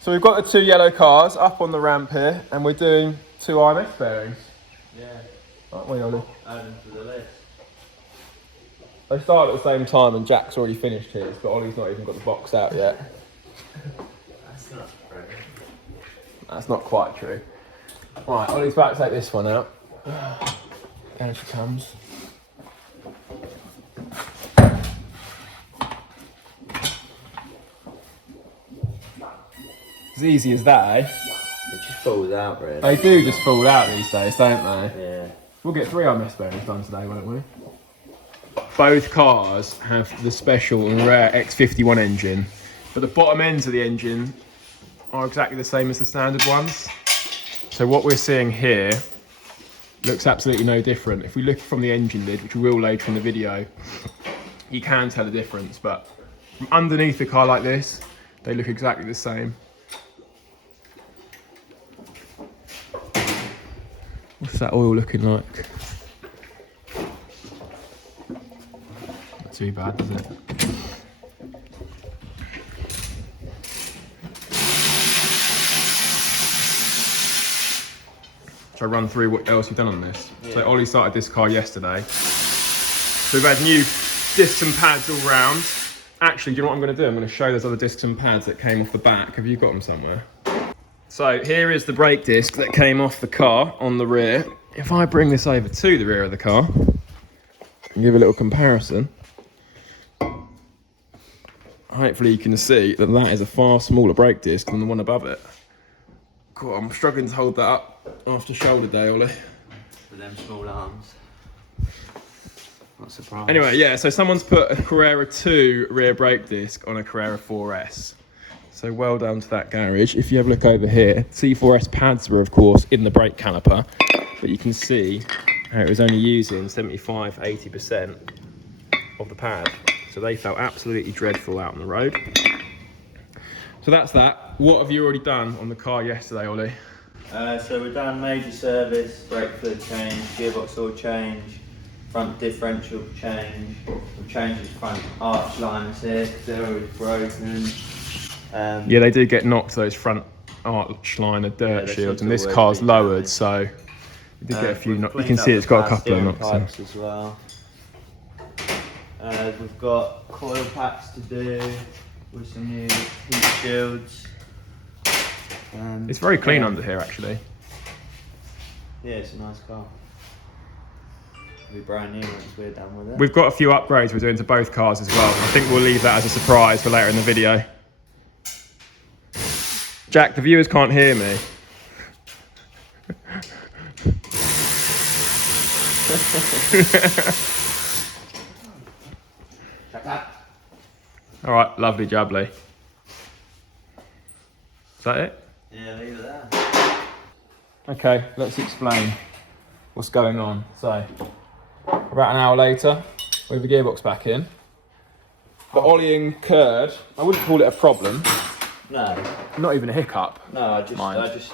So we've got the 2 yellow cars up on the ramp here, and we're doing 2 IMS bearings. Yeah. Aren't we, Ollie? Add them to the list. They start at the same time, and Jack's already finished his, but Ollie's not even got the box out yet. That's not true. That's not quite true. Right, Ollie's about to take this one out. Down she comes. As easy as that, eh? It just falls out, really. They do just fall out these days, don't they? Yeah. We'll get 3 IMS bearings done today, won't we? Both cars have the special and rare X51 engine, but the bottom ends of the engine are exactly the same as the standard ones. So what we're seeing here looks absolutely no different. If we look from the engine lid, which we will later in the video, you can tell a difference, but from underneath a car like this, they look exactly the same. What's that oil looking like? Not too bad, is it? Shall I run through what else you've done on this? Yeah. So Ollie started this car yesterday. So we've had new discs and pads all round. Actually, do you know what I'm going to do? I'm going to show those other discs and pads that came off the back. Have you got them somewhere? So here is the brake disc that came off the car on the rear. If I bring this over to the rear of the car and give a little comparison, hopefully you can see that that is a far smaller brake disc than the one above it. Cool, I'm struggling to hold that up after shoulder day, Ollie. With them small arms. Not surprised. Anyway, yeah, so someone's put a Carrera 2 rear brake disc on a Carrera 4S. So well done to that garage. If you have a look over here, C4S pads were of course in the brake caliper, but you can see how it was only using 75–80% of the pad. So they felt absolutely dreadful out on the road. So that's that. What have you already done on the car yesterday, Ollie? So we've done major service, brake fluid change, gearbox oil change, front differential change. We've changed the front arch lines here because they're already broken. Yeah, they do get knocked, those front arch line of dirt shields, and this car's lowered, so we did get a few knocks. You can see it's got a couple of knocks as well. We've got coil packs to do with some new heat shields. It's very clean under here, actually. Yeah, it's a nice car. It'll be brand new once we're done with it. We've got a few upgrades we're doing to both cars as well. I think we'll leave that as a surprise for later in the video. Jack, the viewers can't hear me. All right, lovely jubbly. Is that it? Yeah, leave it there. Okay, let's explain what's going on. So, about an hour later, we have the gearbox back in. But Ollie incurred, I wouldn't call it a problem. No. Not even a hiccup. No, I just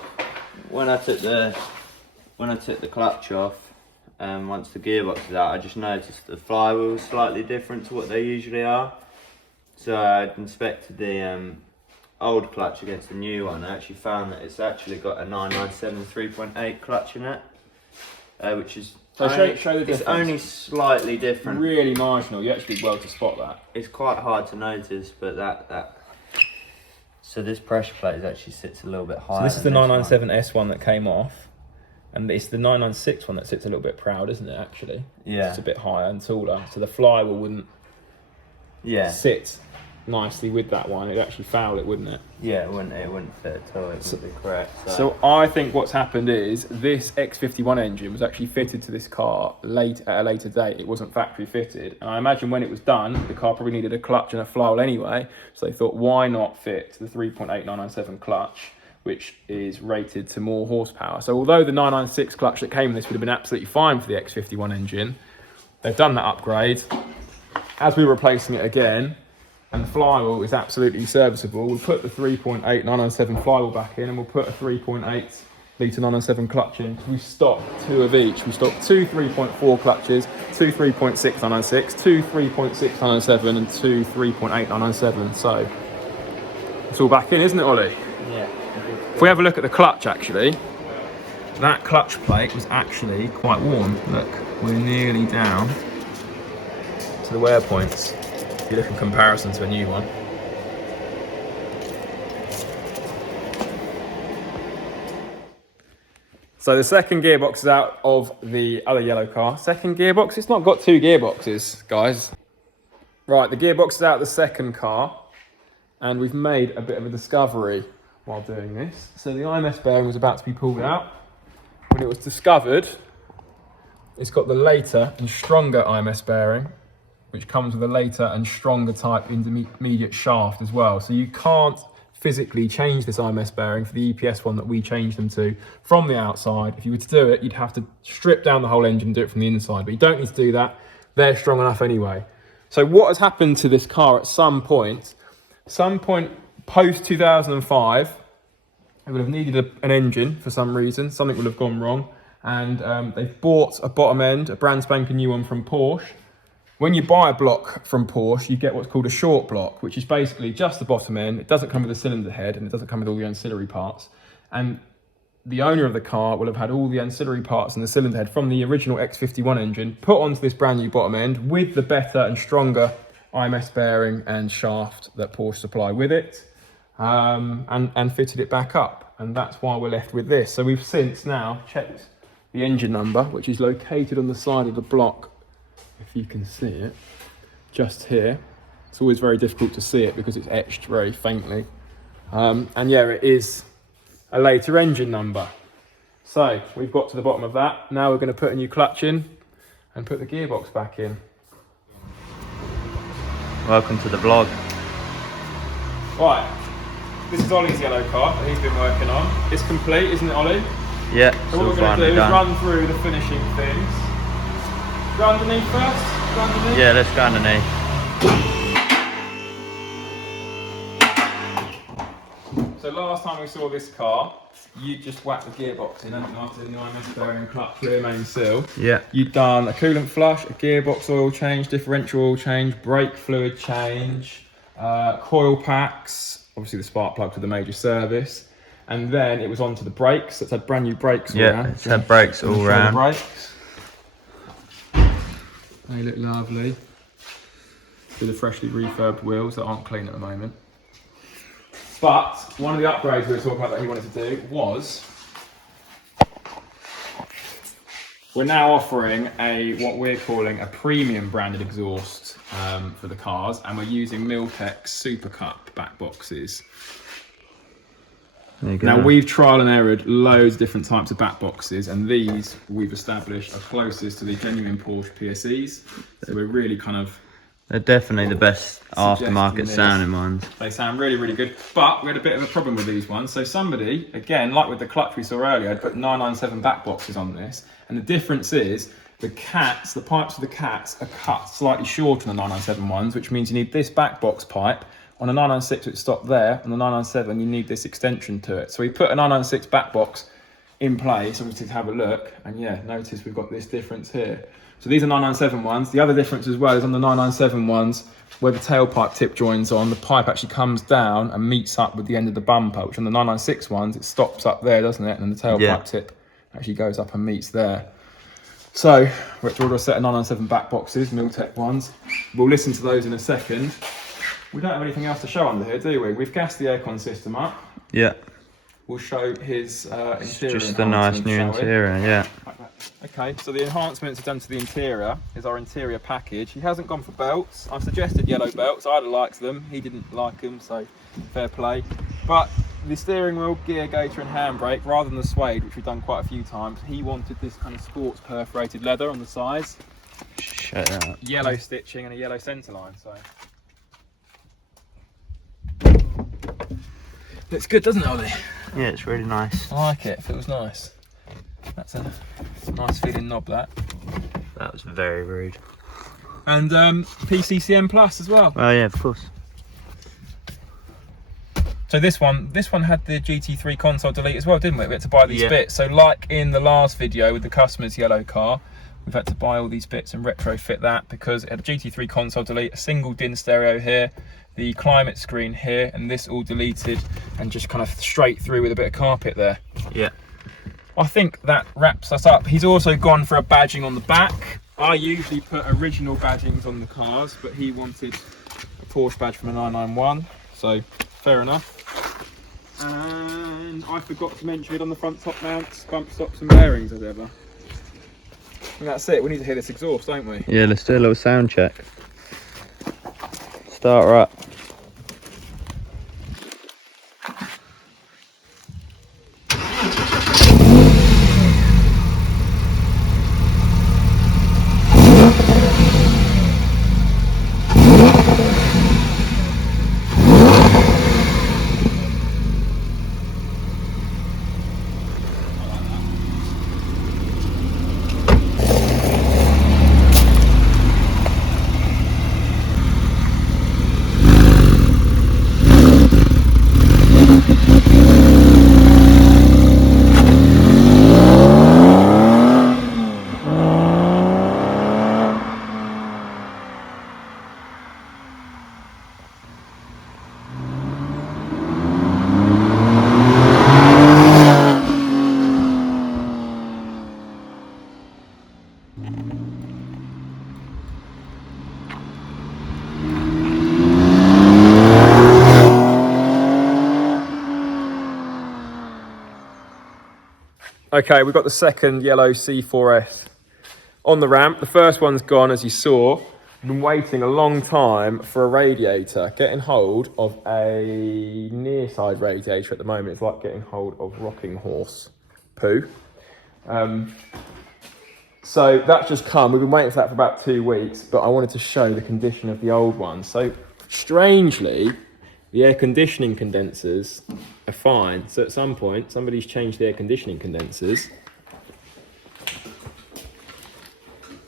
when I took the clutch off, once the gearbox is out, I just noticed the flywheel was slightly different to what they usually are. So I inspected the old clutch against the new one. I actually found that it's actually got a 997 3.8 clutch in it, which is show the difference. It's only slightly different. Really marginal. You actually did well to spot that. It's quite hard to notice, but that. So this pressure plate actually sits a little bit higher. So this is the 997S one that came off, and it's the 996 one that sits a little bit proud, isn't it? Actually, yeah, it's a bit higher and taller, so the flywheel wouldn't sit nicely with that one. It'd actually foul it, wouldn't it? Yeah, it wouldn't fit at all. It would be correct. So I think what's happened is this X51 engine was actually fitted to this car at a later date. It wasn't factory fitted, and I imagine when it was done, the car probably needed a clutch and a flywheel anyway. So they thought, why not fit the 3.8997 clutch, which is rated to more horsepower. So although the 996 clutch that came in this would have been absolutely fine for the X51 engine, they've done that upgrade. As we're replacing it again, and the flywheel is absolutely serviceable, we'll put the 3.8997 flywheel back in, and we'll put a 3.8 litre 997 clutch in. We stock 2 of each. We stock 2 3.4 clutches, 2 3.6 996, 2 3.6 997, and 2 3.8 997. So it's all back in, isn't it, Ollie? Yeah. If we have a look at the clutch, actually, that clutch plate was actually quite warm. Look, we're nearly down to the wear points. If you look in comparison to a new one. So the second gearbox is out of the other yellow car. Second gearbox, it's not got two gearboxes, guys. Right, the gearbox is out of the second car, and we've made a bit of a discovery while doing this. So the IMS bearing was about to be pulled out. When it was discovered, it's got the later and stronger IMS bearing, which comes with a later and stronger type intermediate shaft as well. So you can't physically change this IMS bearing for the EPS one that we changed them to from the outside. If you were to do it, you'd have to strip down the whole engine and do it from the inside, but you don't need to do that. They're strong enough anyway. So what has happened to this car at some point post 2005, it would have needed an engine for some reason, something would have gone wrong, and they've bought a bottom end, a brand spanking new one from Porsche. When you buy a block from Porsche, you get what's called a short block, which is basically just the bottom end. It doesn't come with a cylinder head, and it doesn't come with all the ancillary parts. And the owner of the car will have had all the ancillary parts and the cylinder head from the original X51 engine put onto this brand new bottom end with the better and stronger IMS bearing and shaft that Porsche supply with it, and fitted it back up. And that's why we're left with this. So we've since now checked the engine number, which is located on the side of the block, if you can see it, just here. It's always very difficult to see it because it's etched very faintly. And yeah, it is a later engine number. So we've got to the bottom of that. Now we're going to put a new clutch in and put the gearbox back in. Welcome to the vlog. Right, this is Ollie's yellow car that he's been working on. It's complete, isn't it, Ollie? Yeah, So what we're going to do is run through the finishing things. Go underneath first? Go underneath? Yeah, let's go underneath. So last time we saw this car, you just whacked the gearbox in, hadn't you, after the IMS bearing, clutch, rear main seal. Yeah. You'd done a coolant flush, a gearbox oil change, differential oil change, brake fluid change, coil packs, obviously the spark plugs with the major service, and then it was on to the brakes. It's had brand new brakes all around. Yeah, it's had brakes all around. Brakes. They look lovely. With the freshly refurbed wheels that aren't clean at the moment. But one of the upgrades we were talking about that he wanted to do was, we're now offering what we're calling a premium branded exhaust for the cars, and we're using Miltech Super Cup back boxes. There you go. Now we've trial and errored loads of different types of back boxes, and these we've established are closest to the genuine Porsche PSEs. So we're really kind of, they're definitely the best aftermarket sounding ones. they sound really, really good. But we had a bit of a problem with these ones. So somebody, again, like with the clutch we saw earlier, had put 997 back boxes on this, and the difference is the pipes of the cats are cut slightly shorter than the 997 ones, which means you need this back box pipe. On a 996 it stopped there, on the 997 you need this extension to it. So we put a 996 back box in place, obviously to have a look, and yeah, notice we've got this difference here. So these are 997 ones. The other difference as well is on the 997 ones, where the tailpipe tip joins on, the pipe actually comes down and meets up with the end of the bumper, which on the 996 ones, it stops up there, doesn't it? And then the tailpipe tip actually goes up and meets there. So we're to order a set of 997 back boxes, Miltech ones. We'll listen to those in a second. We don't have anything else to show under here, do we? We've gassed the aircon system up. Yeah. We'll show his interior. Just a nice new interior, yeah. Okay, so the enhancements done to the interior is our interior package. He hasn't gone for belts. I suggested yellow belts. I'd have liked them. He didn't like them, so fair play. But the steering wheel, gear gaiter and handbrake, rather than the suede, which we've done quite a few times, he wanted this kind of sports perforated leather on the sides. Shut up. Yellow stitching and a yellow centre line, so. Looks good, doesn't it, Ollie? Yeah, it's really nice. I like it. It feels nice. That's a nice feeling knob, that. That was very rude. And PCCM Plus as well. Oh yeah, of course. So this one had the GT3 console delete as well, didn't we? We had to buy these bits. So like in the last video with the customer's yellow car, we've had to buy all these bits and retrofit that because it had a GT3 console delete, a single DIN stereo here, the climate screen here, and this all deleted and just kind of straight through with a bit of carpet there. Yeah. I think that wraps us up. He's also gone for a badging on the back. I usually put original badgings on the cars, but he wanted a Porsche badge from a 991, so fair enough. And I forgot to mention it on the front top mounts, bump stops and bearings as ever. And that's it, we need to hear this exhaust, don't we? Yeah, let's do a little sound check. Start her up. Okay, we've got the second yellow C4S on the ramp. The first one's gone, as you saw. I've been waiting a long time for a radiator. Getting hold of a near side radiator at the moment is like getting hold of rocking horse poo. So that's just come. We've been waiting for that for about 2 weeks, but I wanted to show the condition of the old one. So strangely, the air conditioning condensers are fine. So at some point, somebody's changed the air conditioning condensers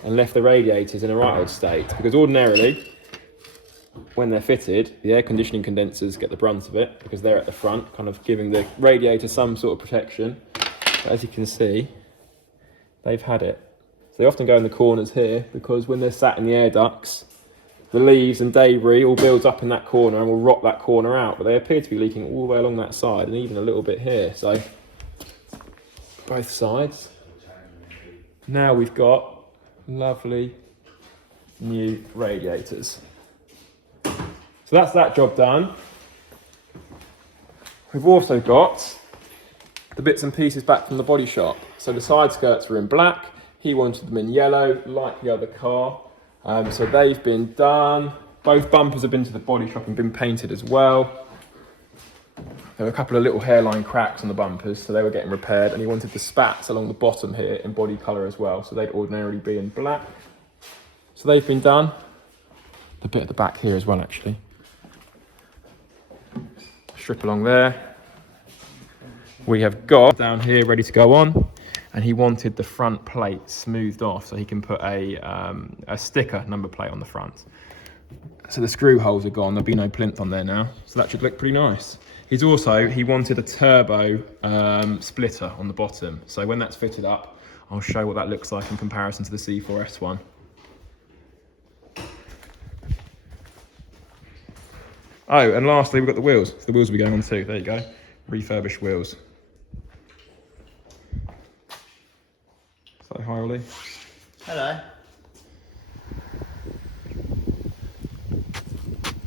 and left the radiators in a right old state. Because ordinarily, when they're fitted, the air conditioning condensers get the brunt of it because they're at the front, kind of giving the radiator some sort of protection. But as you can see, they've had it. So they often go in the corners here because when they're sat in the air ducts, the leaves and debris all builds up in that corner and will rot that corner out, but they appear to be leaking all the way along that side and even a little bit here. So both sides. Now we've got lovely new radiators. So that's that job done. We've also got the bits and pieces back from the body shop. So the side skirts were in black. He wanted them in yellow, like the other car. So they've been done. Both bumpers have been to the body shop and been painted as well. There were a couple of little hairline cracks on the bumpers, so they were getting repaired. And he wanted the spats along the bottom here in body colour as well, so they'd ordinarily be in black. So they've been done. The bit at the back here as well, actually. Strip along there. We have got down here ready to go on. And he wanted the front plate smoothed off so he can put a sticker number plate on the front. So the screw holes are gone, there'll be no plinth on there now. So that should look pretty nice. He wanted a turbo splitter on the bottom. So when that's fitted up, I'll show what that looks like in comparison to the C4S one. Oh, and lastly, we've got the wheels. So the wheels will be going on too, there you go. Refurbished wheels. Say hi, Ollie. Hello.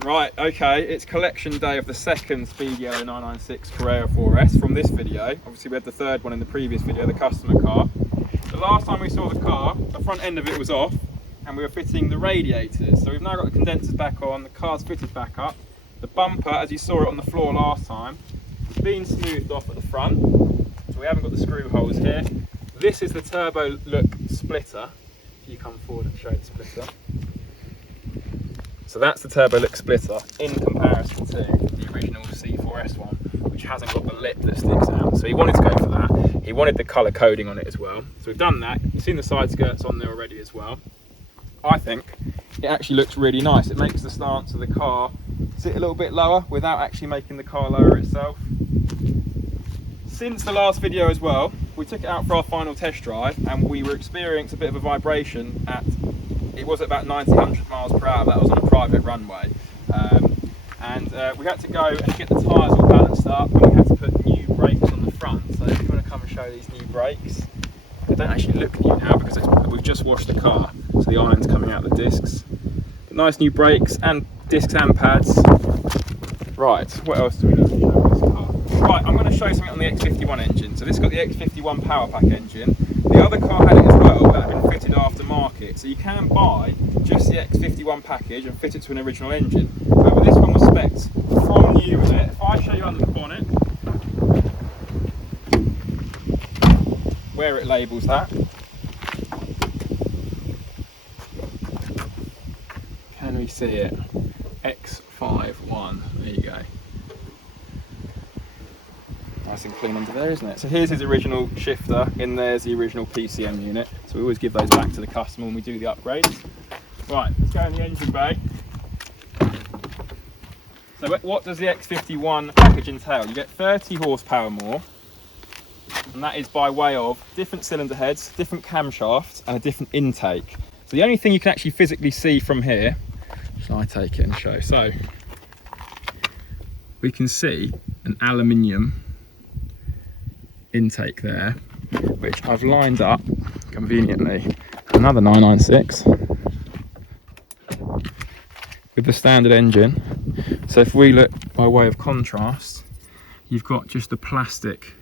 Right, okay, it's collection day of the second Speed Yellow 996 Carrera 4S from this video. Obviously we had the third one in the previous video, the customer car. The last time we saw the car, the front end of it was off and we were fitting the radiators. So we've now got the condensers back on, the car's fitted back up. The bumper, as you saw it on the floor last time, has been smoothed off at the front. So we haven't got the screw holes here. This is the turbo look splitter. If you come forward and show the splitter. So that's the turbo look splitter in comparison to the original C4S one, which hasn't got the lip that sticks out. So he wanted to go for that. He wanted the colour coding on it as well. So we've done that. You've seen the side skirts on there already as well. I think it actually looks really nice. It makes the stance of the car sit a little bit lower without actually making the car lower itself. Since the last video as well, we took it out for our final test drive, and we were experiencing a bit of a vibration at, it was at about 90-100 miles per hour. That was on a private runway. We had to go and get the tyres all balanced up, and we had to put new brakes on the front. So if you want to come and show these new brakes, they don't actually look new now because we've just washed the car, so the iron's coming out the discs. But nice new brakes and discs and pads. Right, what else do we need to show on this car? Right, I'm going to show you something on the X51 engine. So this got the X51 Power Pack engine. The other car had it as well, but had been fitted aftermarket. So you can buy just the X51 package and fit it to an original engine. However, this one was spec'd from new with it. If I show you under the bonnet, where it labels that. Can we see it? X51, there you go. Nice and clean under there, isn't it? So here's his original shifter, in there's the original PCM unit. So we always give those back to the customer when we do the upgrades. Right, let's go in the engine bay. So what does the X51 package entail? You get 30 horsepower more, and that is by way of different cylinder heads, different camshafts, and a different intake. So the only thing you can actually physically see from here, shall I take it and show? So we can see an aluminium intake there, which I've lined up conveniently another 996 with the standard engine. So if we look by way of contrast, you've got just the plastic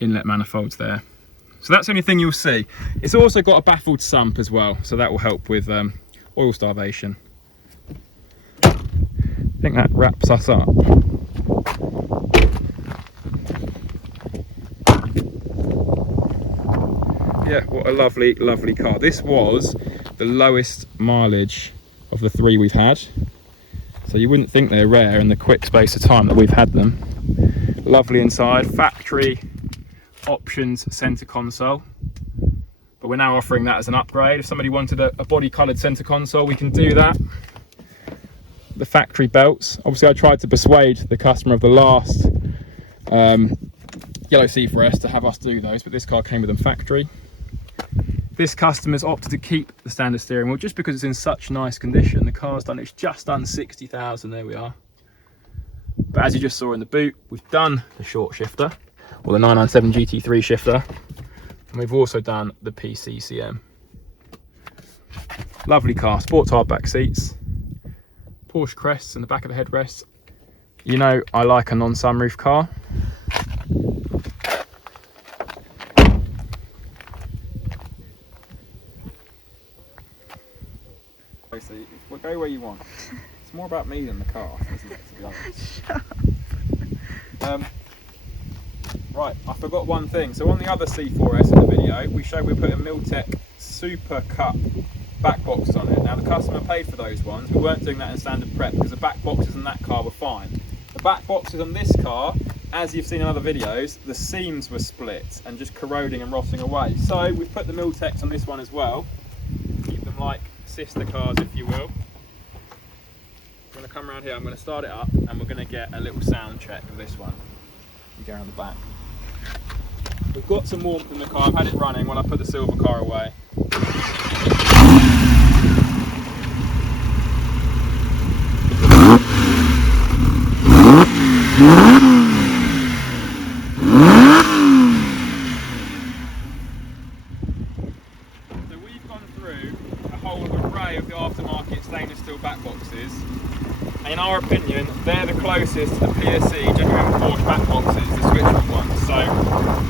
inlet manifolds there. So that's the only thing you'll see. It's also got a baffled sump as well, so that will help with oil starvation. I think that wraps us up. Yeah, what a lovely, lovely car. This was the lowest mileage of the three we've had. So you wouldn't think they're rare in the quick space of time that we've had them. Lovely inside, factory options centre console. But we're now offering that as an upgrade. If somebody wanted a body coloured centre console, we can do that. The factory belts. Obviously I tried to persuade the customer of the last yellow C4S to have us do those, but this car came with them factory. This customer's opted to keep the standard steering wheel just because it's in such nice condition. The car's done, it's just done 60,000, there we are. But as you just saw in the boot, we've done the short shifter, or the 997 GT3 shifter, and we've also done the PCCM. Lovely car, sports hardback seats, Porsche crests in the back of the headrest. You know I like a non-sunroof car. Basically, we'll go where you want. It's more about me than the car, isn't it, to be honest. Right, I forgot one thing. So on the other C4S in the video, we showed we put a Miltech Super Cup back boxes on it. Now the customer paid for those ones. We weren't doing that in standard prep because the back boxes in that car were fine. The back boxes on this car, as you've seen in other videos, the seams were split and just corroding and rotting away. So we've put the Miltechs on this one as well. Keep them like sister cars, if you will. I'm going to come around here, I'm going to start it up, and we're going to get a little sound check of this one. You go around the back. We've got some warmth in the car. I've had it running when I put the silver car away. So we've gone through a whole array of the aftermarket stainless steel back boxes, and in our opinion they're the closest to the PSC genuine Porsche back boxes, the switchable ones. So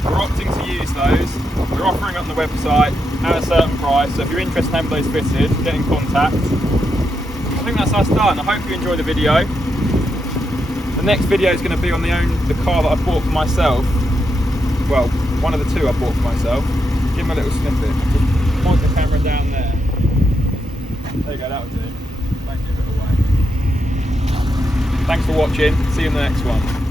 we're opting to use those. We're offering it on the website at a certain price, so if you're interested in having those fitted, get in contact. I think that's us done. I hope you enjoyed the video. The next video is going to be on the car that I bought for myself. Well, one of the two I bought for myself. Give him a little snippet. Just point the camera down there. There you go, that'll do. Thank you, a bit away. Thanks for watching. See you in the next one.